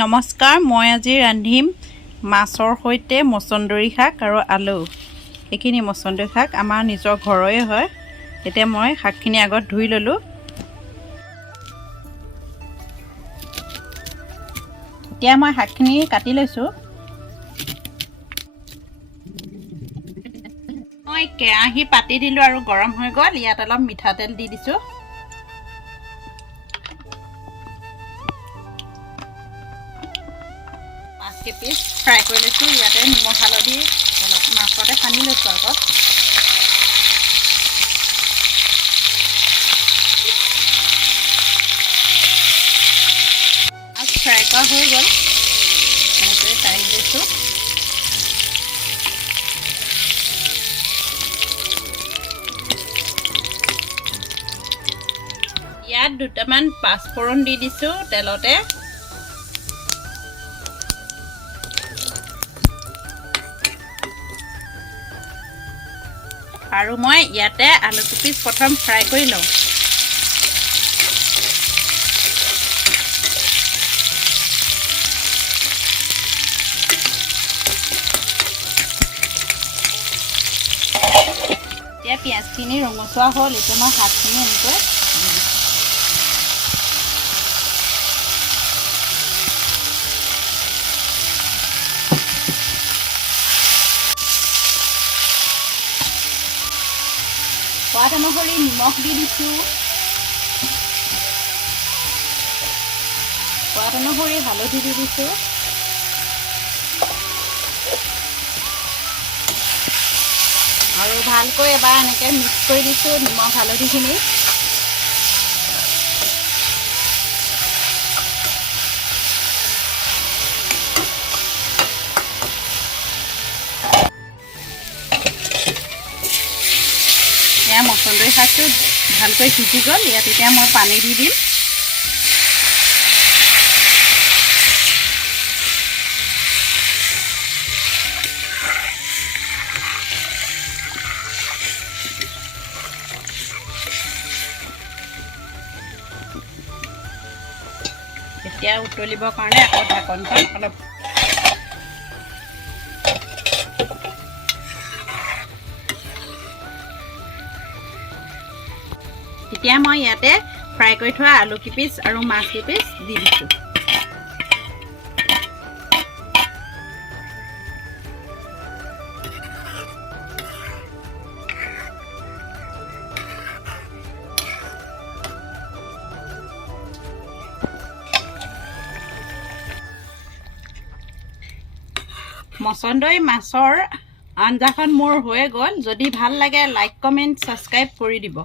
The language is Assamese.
নমস্কাৰ, মই আজি ৰান্ধিম মাছৰ সৈতে মচন্দৰী শাক আৰু আলু। এইখিনি মচন্দৰী শাক আমাৰ নিজৰ ঘৰৰে হয়। এতিয়া মই শাকখিনি আগত ধুই ল'লোঁ। এতিয়া মই শাকখিনি কাটি লৈছোঁ। মই কেৰাহী পাতি দিলোঁ আৰু গৰম হৈ গ'ল। ইয়াত অলপ মিঠাতেল দি দিছোঁ। মাছ কেইপিচ ফ্ৰাই কৰি লৈছোঁ। ইয়াতে নিমখ হালধি অলপ মাছতে সানি লৈছোঁ আগত। মাছ ফ্ৰাই কৰা হৈ গ'ল। এনেকৈ কাঢ়ি লৈছোঁ। ইয়াত দুটামান পাঁচফোৰণ দি দিছোঁ তেলতে। আৰু মই ইয়াতে আলু কেইপিচ প্ৰথম ফ্ৰাই কৰি লওঁ। এতিয়া পিঁয়াজখিনি ৰঙচুৱা হ'ল। এতিয়া মই শাকখিনি এনেকৈ সোৱাদ অনুসৰি নিমখ দি দিছোঁ। সোৱাদ অনুসৰি হালধি দি দিছোঁ। আৰু ভালকৈ এবাৰ এনেকৈ মিক্স কৰি দিছোঁ নিমখ হালধিখিনি। এতিয়া মচন্দৰী শাকটো ভালকৈ সিজি গ'ল। ইয়াত এতিয়া মই পানী দি দিম। এতিয়া উতলিবৰ কাৰণে আকৌ ঢাকনখন অলপ এতিয়া মই ইয়াতে ফ্ৰাই কৰি থোৱা আলু কেইপিচ আৰু মাছ কেইপিচ দি দিছোঁ। মচন্দৰী মাছৰ আঞ্জাখন মোৰ হৈ গ'ল। যদি ভাল লাগে লাইক, কমেণ্ট, ছাবস্ক্ৰাইব কৰি দিব।